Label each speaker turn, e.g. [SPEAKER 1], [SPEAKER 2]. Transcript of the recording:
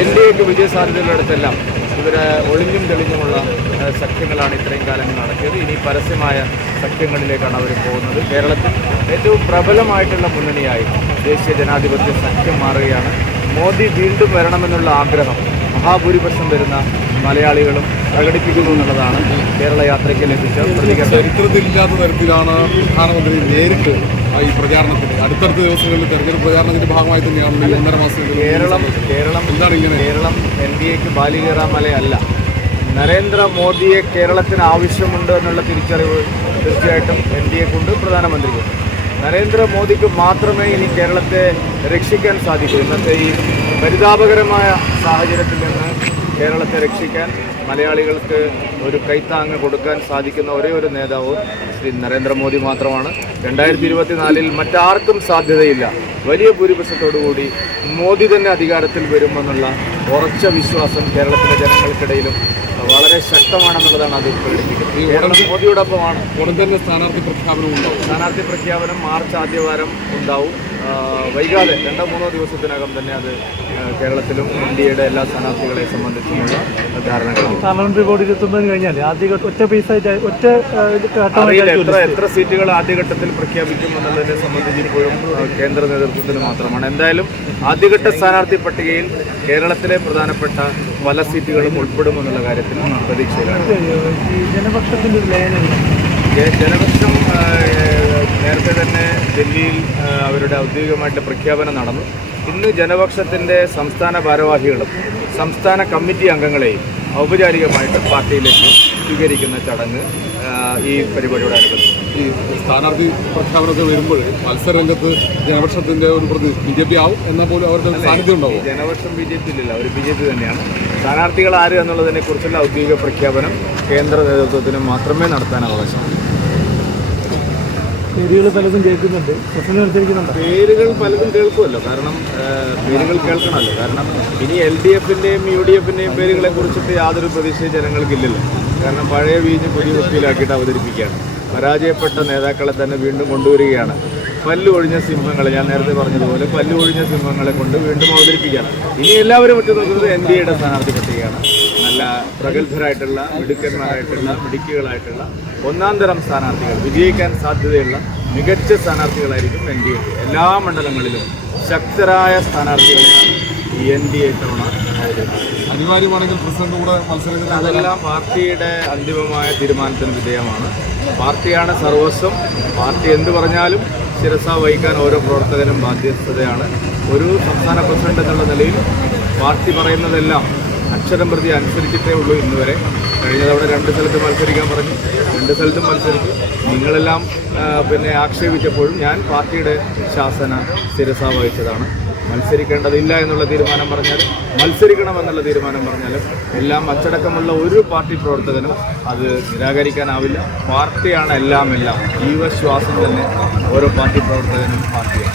[SPEAKER 1] N D എക്ക് വിജയസാധ്യതയുള്ളിടത്തെല്ലാം ഇവർ ഒളിഞ്ഞും തെളിഞ്ഞുമുള്ള സഖ്യങ്ങളാണ് ഇത്രയും കാലങ്ങൾ നടത്തിയത്. ഇനി പരസ്യമായ സഖ്യങ്ങളിലേക്കാണ് അവർ പോകുന്നത്. കേരളത്തിൽ ഏറ്റവും പ്രബലമായിട്ടുള്ള മുന്നണിയായി ദേശീയ ജനാധിപത്യ സഖ്യം മാറുകയാണ്. മോദി വീണ്ടും വരണമെന്നുള്ള ആഗ്രഹം മഹാഭൂരിപക്ഷം വരുന്ന മലയാളികളും പ്രകടിപ്പിക്കുന്നു എന്നുള്ളതാണ് കേരള യാത്രയ്ക്ക് ലഭിച്ച പ്രതികരണം.
[SPEAKER 2] ചരിത്രത്തിലില്ലാത്ത തരത്തിലാണ് പ്രധാനമന്ത്രി നേരിട്ട് ഈ പ്രചാരണത്തിന്. അടുത്തടുത്ത ദിവസങ്ങളിൽ തെരഞ്ഞെടുപ്പ് പ്രചാരണത്തിന്റെ ഭാഗമായി തന്നെയാണ് ഒന്നര മാസം
[SPEAKER 1] കേരളം കേരളം
[SPEAKER 2] എന്താണ് ഇങ്ങനെ?
[SPEAKER 1] കേരളം എൻ ഡി എക്ക് ബാലികേറാമലയല്ല നരേന്ദ്രമോദിയെ കേരളത്തിന് ആവശ്യമുണ്ട് എന്നുള്ള തിരിച്ചറിവ് തീർച്ചയായിട്ടും എൻ ഡി എക്കുണ്ട് പ്രധാനമന്ത്രിക്കുണ്ട് നരേന്ദ്രമോദിക്ക് മാത്രമേ ഇനി കേരളത്തെ രക്ഷിക്കാൻ സാധിക്കൂ. ഇന്നത്തെ ഈ പരിതാപകരമായ സാഹചര്യത്തിൽ നിന്ന് കേരളത്തെ രക്ഷിക്കാൻ മലയാളികൾക്ക് ഒരു കൈത്താങ്ങ് കൊടുക്കാൻ സാധിക്കുന്ന ഒരേ ഒരു നേതാവ് ശ്രീ നരേന്ദ്രമോദി മാത്രമാണ്. രണ്ടായിരത്തി ഇരുപത്തിനാലിൽ മറ്റാർക്കും സാധ്യതയില്ല. വലിയ ഭൂരിപക്ഷത്തോടുകൂടി മോദി തന്നെ അധികാരത്തിൽ വരുമെന്നുള്ള ഉറച്ച വിശ്വാസം കേരളത്തിലെ ജനങ്ങൾക്കിടയിലും വളരെ ശക്തമാണെന്നുള്ളതാണ് അതിൽ പ്രകടിപ്പിക്കുന്നത്. ഈ മോദിയോടൊപ്പമാണ്.
[SPEAKER 2] ഉടൻ തന്നെ സ്ഥാനാർത്ഥി പ്രഖ്യാപനം ഉണ്ടാവും.
[SPEAKER 1] സ്ഥാനാർത്ഥി പ്രഖ്യാപനം മാർച്ച് ആദ്യവാരം ഉണ്ടാവും. വൈകാതെ രണ്ടോ മൂന്നോ ദിവസത്തിനകം തന്നെ അത് കേരളത്തിലും ഇന്ത്യയുടെ എല്ലാ സ്ഥാനാർത്ഥികളെ സംബന്ധിച്ചുമുള്ള ധാരണകളാണ്.
[SPEAKER 3] പാർലമെന്ററി ബോർഡിൽ എത്തുന്നതിന് കഴിഞ്ഞാൽ ആദ്യ ഒറ്റ പൈസ ഒറ്റ
[SPEAKER 1] എത്ര എത്ര സീറ്റുകൾ ആദ്യഘട്ടത്തിൽ പ്രഖ്യാപിക്കും എന്നുള്ളതിനെ സംബന്ധിച്ച് ഇപ്പോഴും കേന്ദ്ര നേതൃത്വത്തിന് മാത്രമാണ്. എന്തായാലും ആദ്യഘട്ട സ്ഥാനാർത്ഥി പട്ടികയിൽ കേരളത്തിലെ പ്രധാനപ്പെട്ട പല സീറ്റുകളും ഉൾപ്പെടുമെന്നുള്ള കാര്യത്തിൽ പ്രതീക്ഷയിലാണ്. ജനപക്ഷം നേരത്തെ തന്നെ ഡൽഹിയിൽ അവരുടെ ഔദ്യോഗികമായിട്ട് പ്രഖ്യാപനം നടന്നു. ഇന്ന് ജനപക്ഷത്തിന്റെ സംസ്ഥാന ഭാരവാഹികളും സംസ്ഥാന കമ്മിറ്റി അംഗങ്ങളെയും ഔപചാരികമായിട്ട് പാർട്ടിയിലേക്ക് സ്വീകരിക്കുന്ന ചടങ്ങ് ഈ പരിപാടിയോടനുബന്ധിച്ച്
[SPEAKER 2] ഈ സ്ഥാനാർത്ഥി പ്രഖ്യാപനമൊക്കെ വരുമ്പോൾ മത്സരരംഗത്ത് ജനപക്ഷത്തിന്റെ ഒരു പ്രതി ബി ജെ പി ആവും എന്നാൽ പോലും അവരുടെ ഒരു സാന്നിധ്യം ഉണ്ടാവും?
[SPEAKER 1] ജനപക്ഷം ബി ജെ പി ഇല്ലല്ല അവർ ബി ജെ പി തന്നെയാണ്. സ്ഥാനാർത്ഥികൾ ആര് എന്നുള്ളതിനെ കുറിച്ചുള്ള ഔദ്യോഗിക പ്രഖ്യാപനം കേന്ദ്ര നേതൃത്വത്തിന് മാത്രമേ നടത്താൻ അവകാശമുള്ളൂ
[SPEAKER 3] പേരുകൾ പലതും കേൾക്കുന്നുണ്ട്.
[SPEAKER 1] പേരുകൾ പലതും കേൾക്കുമല്ലോ. കാരണം പേരുകൾ കേൾക്കണമല്ലോ. കാരണം ഇനി എൽ ഡി എഫിന്റെയും യു ഡി എഫിന്റെയും പേരുകളെ കുറിച്ചിട്ട് യാതൊരു പ്രതീക്ഷയും ജനങ്ങൾക്കില്ലല്ലോ. കാരണം പഴയ വീഞ്ഞ് പുതിയ കുപ്പിയിലാക്കിയിട്ട് അവതരിപ്പിക്കുകയാണ്. പരാജയപ്പെട്ട നേതാക്കളെ തന്നെ വീണ്ടും കൊണ്ടുവരികയാണ്. പല്ലു ഒഴിഞ്ഞ സിംഹങ്ങളെ ഞാൻ നേരത്തെ പറഞ്ഞതുപോലെ പല്ലു ഒഴിഞ്ഞ സിംഹങ്ങളെ കൊണ്ട് വീണ്ടും അവതരിപ്പിക്കുകയാണ്. ഇനി എല്ലാവരും ഒറ്റ നോക്കുന്നത് എൻ ഡി എയുടെ സ്ഥാനാർത്ഥി പട്ടികയാണ്. നല്ല പ്രഗത്ഭരായിട്ടുള്ള മിടുക്കന്മാരായിട്ടുള്ള മിടുക്കുകളായിട്ടുള്ള ഒന്നാം തരം സ്ഥാനാർത്ഥികൾ. വിജയിക്കാൻ സാധ്യതയുള്ള മികച്ച സ്ഥാനാർത്ഥികളായിരിക്കും എൻ ഡി എ. എല്ലാ മണ്ഡലങ്ങളിലും ശക്തരായ സ്ഥാനാർത്ഥികളെയാണ് ഈ എൻ ഡി എ തവണ
[SPEAKER 2] അനിവാര്യമാണെങ്കിൽ പ്രസിഡന്റ് കൂടെ മത്സരത്തിൽ
[SPEAKER 1] അതെല്ലാം പാർട്ടിയുടെ അന്തിമമായ തീരുമാനത്തിന് വിധേയമാണ്. പാർട്ടിയാണ് സർവസ്വം പാർട്ടി എന്ത് പറഞ്ഞാലും ശിരസ വഹിക്കാൻ ഓരോ പ്രവർത്തകനും ബാധ്യസ്ഥതയാണ്. ഒരു സംസ്ഥാന പ്രസിഡന്റ് എന്നുള്ള നിലയിൽ പാർട്ടി പറയുന്നതെല്ലാം അക്ഷരം പ്രതി അനുസരിച്ചിട്ടേ ഉള്ളൂ ഇന്ന് വരെ. കഴിഞ്ഞ തവണ രണ്ട് സ്ഥലത്ത് മത്സരിക്കാൻ പറഞ്ഞു. രണ്ട് സ്ഥലത്തും മത്സരിച്ചു. നിങ്ങളെല്ലാം പിന്നെ ആക്ഷേപിച്ചപ്പോഴും ഞാൻ പാർട്ടിയുടെ ശാസന ശിരസ വഹിച്ചതാണ്. മത്സരിക്കേണ്ടതില്ല എന്നുള്ള തീരുമാനം പറഞ്ഞാൽ മത്സരിക്കണമെന്നുള്ള തീരുമാനം പറഞ്ഞാലും എല്ലാം അച്ചടക്കമുള്ള ഒരു പാർട്ടി പ്രവർത്തകനും അത് നിരാകരിക്കാനാവില്ല. പാർട്ടിയാണ് എല്ലാം എല്ലാം ജീവശ്വാസം തന്നെ ഓരോ പാർട്ടി പ്രവർത്തകനും പാർട്ടിയാണ്.